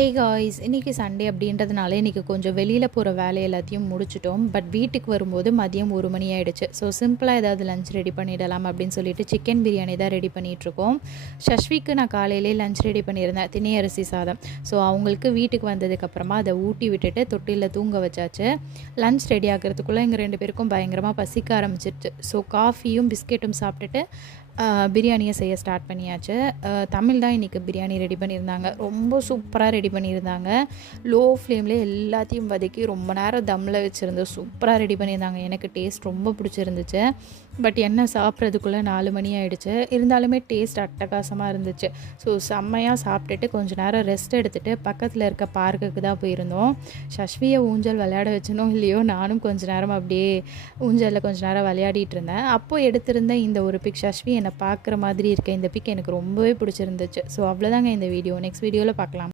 Hey guys, இன்றைக்கி Sunday அப்படின்றதுனால இன்றைக்கி கொஞ்சம் வெளியில் போகிற வேலை எல்லாத்தையும் முடிச்சிட்டோம். பட் வீட்டுக்கு வரும்போது மதியம் 1 மணி ஆகிடுச்சு. ஸோ சிம்பிளாக ஏதாவது லஞ்ச் ரெடி பண்ணிடலாம் அப்படின்னு சொல்லிட்டு சிக்கன் பிரியாணி தான் ரெடி பண்ணிகிட்ருக்கோம். ஷஷ்விக்கு நான் காலையிலே லஞ்ச் ரெடி பண்ணியிருந்தேன், திணை அரிசி சாதம். ஸோ அவங்களுக்கு வீட்டுக்கு வந்ததுக்கப்புறமா அதை ஊட்டி விட்டுட்டு தொட்டிலில் தூங்க வச்சாச்சு. லஞ்ச் ரெடி ஆகிறதுக்குள்ளே எங்கள் 2 பேருக்கும் பயங்கரமாக பசிக்க ஆரம்பிச்சிருச்சு. ஸோ காஃபியும் பிஸ்கெட்டும் சாப்பிட்டுட்டு பிரியாணியை செய்ய ஸ்டார்ட் பண்ணியாச்சு. தமிழ் தான் இன்றைக்கி பிரியாணி ரெடி பண்ணியிருந்தாங்க. ரொம்ப சூப்பராக ரெடி பண்ணியிருந்தாங்க. லோ ஃப்ளேம்லேயே எல்லாத்தையும் வதக்கி ரொம்ப நேரம் தம்மில் வச்சுருந்து சூப்பராக ரெடி பண்ணியிருந்தாங்க. எனக்கு டேஸ்ட் ரொம்ப பிடிச்சிருந்துச்சு. பட் என்ன சாப்பிட்றதுக்குள்ளே 4 மணி ஆகிடுச்சு. இருந்தாலுமே டேஸ்ட் அட்டகாசமாக இருந்துச்சு. ஸோ செம்மையாக சாப்பிட்டுட்டு கொஞ்சம் நேரம் ரெஸ்ட் எடுத்துகிட்டு பக்கத்தில் இருக்க பார்க்குக்கு தான் போயிருந்தோம். ஷஷ்வியை ஊஞ்சல் விளையாட வச்சனோ இல்லையோ, நானும் கொஞ்சம் நேரம் அப்படியே ஊஞ்சலில் கொஞ்சம் நேரம் விளையாடிட்டு இருந்தேன். அப்போது எடுத்திருந்த இந்த ஒரு பிக், ஷஷ்வி என்னை பார்க்குற மாதிரி இருக்க இந்த பிக் எனக்கு ரொம்பவே பிடிச்சிருந்துச்சு. ஸோ அவ்வளோதாங்க இந்த வீடியோ. நெக்ஸ்ட் வீடியோவில் பார்க்கலாம்.